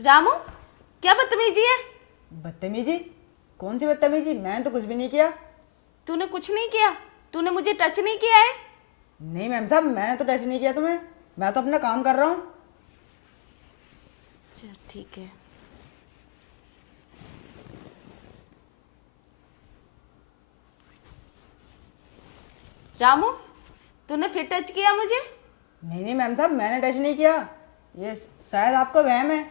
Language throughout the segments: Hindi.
रामू, क्या बदतमीजी है? बदतमीजी? कौन सी बदतमीजी? मैंने तो कुछ भी नहीं किया। तूने कुछ नहीं किया? तूने मुझे टच नहीं किया है? नहीं मैम साहब, मैंने तो टच नहीं किया तुम्हें। मैं तो अपना काम कर रहा हूँ। चल ठीक है। रामू, तूने फिर टच किया मुझे? नहीं मैम साहब, मैंने टच नहीं किया। ये शायद आपका वहम है।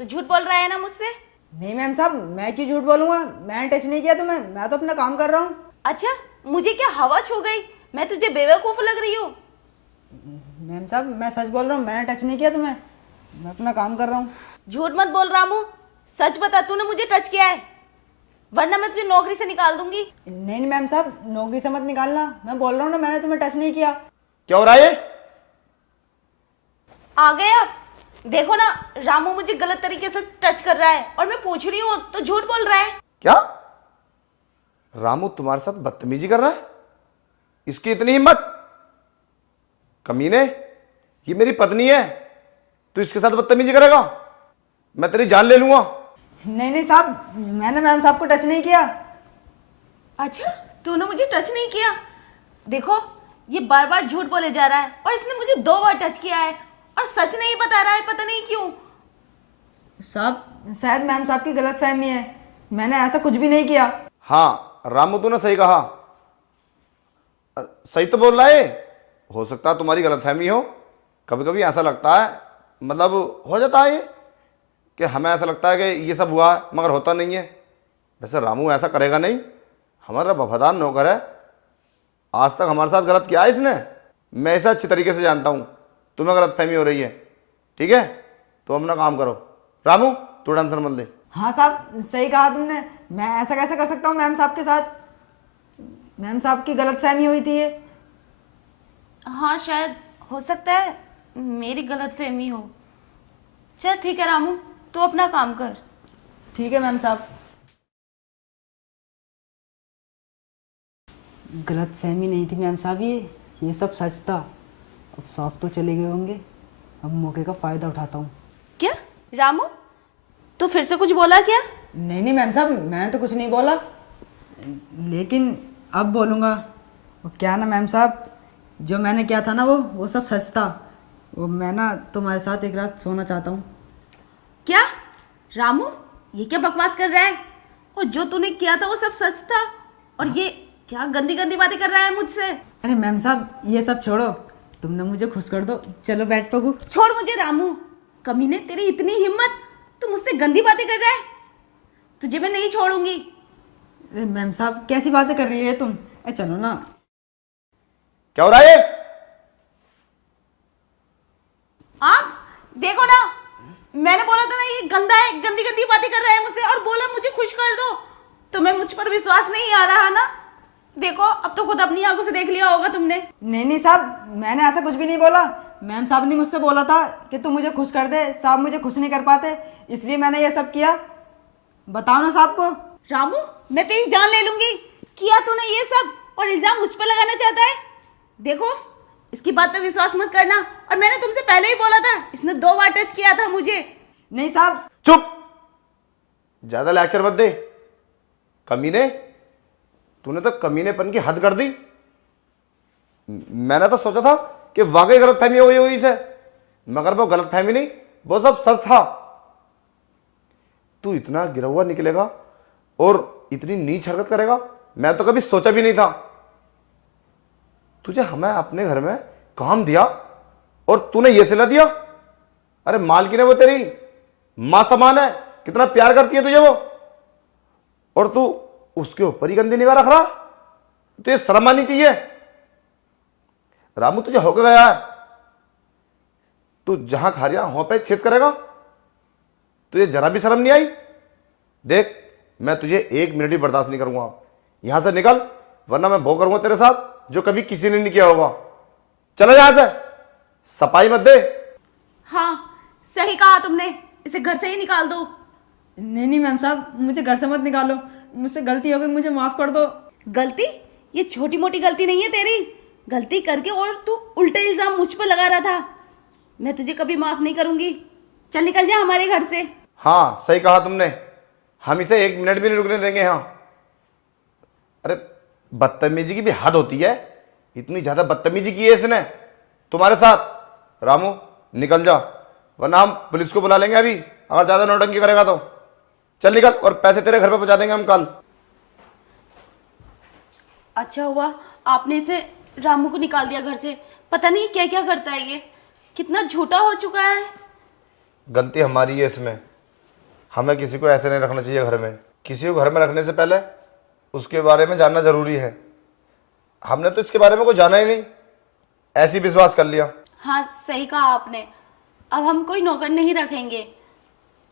तू झूठ बोल रहा है ना मुझसे? नहीं मैम साहब, मैं क्यों झूठ बोलूँगा? मैंने टच नहीं किया तुम्हें। मैं तो अपना काम कर रहा हूँ। अच्छा, मुझे क्या हवा छू गई? मैं तुझे बेवकूफ लग रही हूँ? मैम साहब, मैं सच बोल रहा हूँ, मैंने टच नहीं किया तुम्हें। मैं अपना काम कर रहा हूँ। झूठ मत बोल रामू, सच बता, तूने मुझे टच किया है, वरना मैं तुझे नौकरी से निकाल दूंगी। नहीं मैम साहब, नौकरी से मत निकालना। मैं बोल रहा हूँ ना, मैंने तुम्हें टच नहीं किया। क्या हो रहा है ये? आ गए आप? देखो ना, रामू मुझे गलत तरीके से टच कर रहा है और मैं पूछ रही हूँ तो झूठ बोल रहा है। क्या रामू तुम्हारे साथ बदतमीजी कर रहा है? इसकी इतनी हिम्मत? कमीने, ये मेरी पत्नी है, तू इसके साथ बदतमीजी करेगा? मैं तेरी जान ले लूंगा। नहीं साहब, मैंने मैम साहब को टच नहीं किया। अच्छा, तूने मुझे टच नहीं किया? देखो, ये बार बार झूठ बोले जा रहा है और इसने मुझे 2 बार टच किया है और सच नहीं बता रहा है, पता नहीं क्यों। साहब, शायद मैम साहब की गलत फहमी है। मैंने ऐसा कुछ भी नहीं किया। हाँ रामू, तूने सही कहा। सही तो बोल रहा है। हो सकता है तुम्हारी गलतफहमी हो। कभी कभी ऐसा लगता है, मतलब हो जाता है ये, कि हमें ऐसा लगता है कि ये सब हुआ है, मगर होता नहीं है। वैसे रामू ऐसा करेगा नहीं, हमारा वफादार नौकर है। आज तक हमारे साथ गलत किया है इसने। मैं इसे अच्छी तरीके से जानता हूँ। तुम्हें गलतफहमी हो रही है, ठीक है? तो अपना काम करो। रामू, तू टेंशन मत ले। हाँ साहब, सही कहा तुमने। मैं ऐसा कैसे कर सकता हूँ मैम साहब के साथ? मैम साहब की गलतफहमी हुई थी ये। हाँ, शायद हो सकता है मेरी गलतफहमी हो। चल ठीक है रामू, तू अपना काम कर। ठीक है मैम साहब। गलतफहमी नहीं थी मैम साहब, ये सब सच था। अब साहब तो चले गए होंगे, अब मौके का फ़ायदा उठाता हूँ। क्या रामू, तू फिर से कुछ बोला क्या? नहीं मैम साहब, मैंने तो कुछ नहीं बोला, लेकिन अब बोलूँगा। वो क्या ना मैम साहब, जो मैंने किया था ना वो सब सच था। वो मैं ना तुम्हारे साथ एक रात सोना चाहता हूँ। क्या रामू, ये क्या बकवास कर रहा है? और जो तूने किया था वो सब सच था, और ये क्या गंदी गंदी बातें कर रहा है मुझसे? अरे मैम साहब, ये सब छोड़ो, तुमने मुझे खुश कर दो। चलो बैठ पगू। छोड़ मुझे रामू, कमीने, तेरी इतनी हिम्मत, तू मुझसे गंदी बातें कर रहा है? तुझे मैं नहीं छोड़ूंगी। अरे मैम साहब, कैसी बातें कर रही है तुम? चलो ना। क्या हो रहा है ये? आप देखो ना, मैंने बोला था ना ये गंदा है, गंदी गंदी बातें कर रहा है मुझसे, और बोला मुझे खुश कर दो। तुम्हें मुझ पर विश्वास नहीं आ रहा ना? देखो, अब तो खुद अपनी आंखों से देख लिया होगा तुमने। नहीं साहब, मैंने ऐसा कुछ भी नहीं बोला। मैम साहब ने मुझसे बोला था कि तुम मुझे खुश कर दे। साहब मुझे खुश नहीं कर पाते, इसलिए मैंने ये सब किया। बताओ ना साहब को। रामू, मैं तेरी जान ले लूंगी। किया तूने ये सब और इल्जाम मुझ पर लगाना चाहता है? देखो, इसकी बात पे विश्वास मत करना, और मैंने तुमसे पहले ही बोला था, इसने 2 बार टच किया था मुझे। नहीं साहब। चुप, ज्यादा लेक्चर मत दे। कमीने, तूने तो कमीनेपन की हद कर दी। मैंने तो सोचा था कि वाकई गलतफहमी हुई हुई से, मगर वो गलतफहमी नहीं, वो सब सच था। तू इतना गिरा हुआ निकलेगा और इतनी नीच हरकत करेगा, मैं तो कभी सोचा भी नहीं था। तुझे हमें अपने घर में काम दिया और तूने ये सिला दिया। अरे मालकिन है वो, तेरी मां समान है, कितना प्यार करती है तुझे वो, और तू उसके ऊपर ही गंदी निगाह रख रहा। तो ये शर्म आनी चाहिए। रामू, तुझे होकर गया है। तू जहां खा रहा वहां पे छेद करेगा। तुझे जरा भी शर्म नहीं आई? देख, मैं तुझे 1 मिनट भी बर्दाश्त नहीं करूंगा। यहां से निकल, वरना मैं वो करूंगा तेरे साथ जो कभी किसी ने नहीं किया होगा। चला यहां से, सफाई मत दे। हाँ, सही कहा तुमने, इसे घर से ही निकाल दो। नहीं मैम साहब, मुझे घर से मत निकालो। मुझसे गलती हो गई, मुझे माफ कर दो। गलती? ये छोटी मोटी गलती नहीं है तेरी। गलती करके और तू उल्टे इल्जाम मुझ पर लगा रहा था। मैं तुझे कभी माफ नहीं करूंगी। चल निकल जा हमारे घर से। हाँ सही कहा तुमने, हम इसे 1 मिनट भी नहीं रुकने देंगे यहाँ। अरे बदतमीजी की भी हद होती है, इतनी ज्यादा बदतमीजी की है इसने तुम्हारे साथ। रामू निकल जा, वरना हम पुलिस को बुला लेंगे अभी अगर ज्यादा नौटंकी करेगा तो। चल निकल, और पैसे तेरे घर पे पहुंचा देंगे हम कल। अच्छा हुआ आपने इसे रामू को निकाल दिया घर से, पता नहीं क्या क्या करता है ये, कितना झूठा हो चुका है। गलती हमारी है इसमें, हमें किसी को ऐसे नहीं रखना चाहिए घर में। किसी को घर में रखने से पहले उसके बारे में जानना जरूरी है। हमने तो इसके बारे में कोई जाना ही नहीं, ऐसे ही विश्वास कर लिया। हाँ सही कहा आपने, अब हम कोई नौकर नहीं रखेंगे।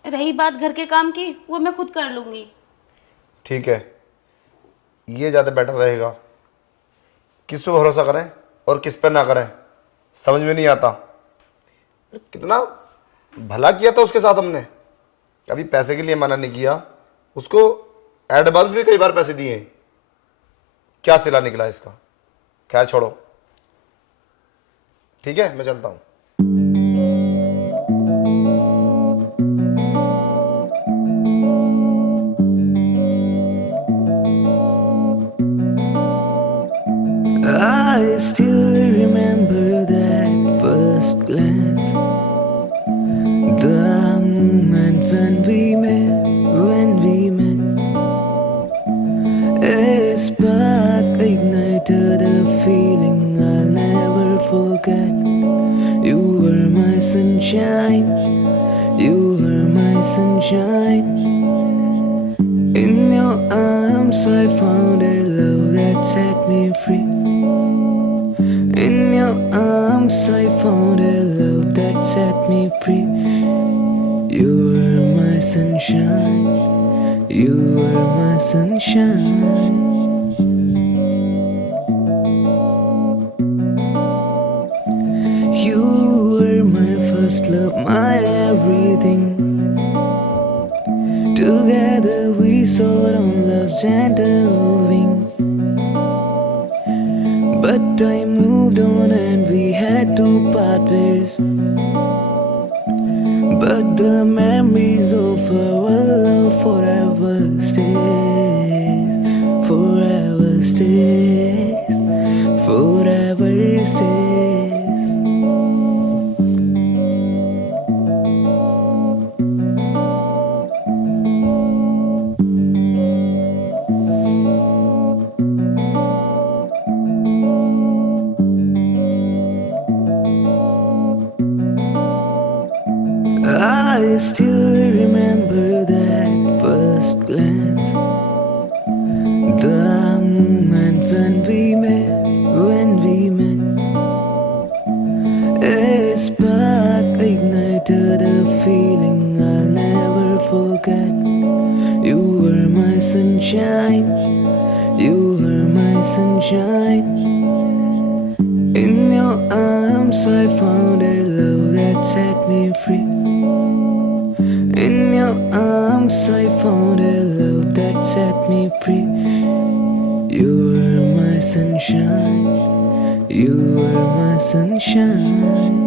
रही बात घर के काम की, वो मैं खुद कर लूंगी। ठीक है, ये ज़्यादा बेटर रहेगा। किस पे भरोसा करें और किस पे ना करें समझ में नहीं आता। कितना भला किया था उसके साथ हमने, कभी पैसे के लिए मना नहीं किया, उसको एडवांस भी कई बार पैसे दिए। क्या सिला निकला इसका। खैर छोड़ो, ठीक है मैं चलता हूँ। I still remember that first glance, the moment when we met, a spark ignited a feeling I'll never forget. You were my sunshine, you were my sunshine. In your arms I found a love that set me free. In your arms I found a love that set me free. You were my sunshine, you were my sunshine. You were my first love, my everything. Together we soared on love's gentle wing. But time moved on and we had to part ways. But the memories of our love forever stays, forever stays, forever stays. I still remember that first glance, the moment when we met, a spark ignited a feeling I'll never forget. You were my sunshine, you were my sunshine. In your arms I found a love that set me free. In your arms I found a love that set me free. You were my sunshine, you were my sunshine.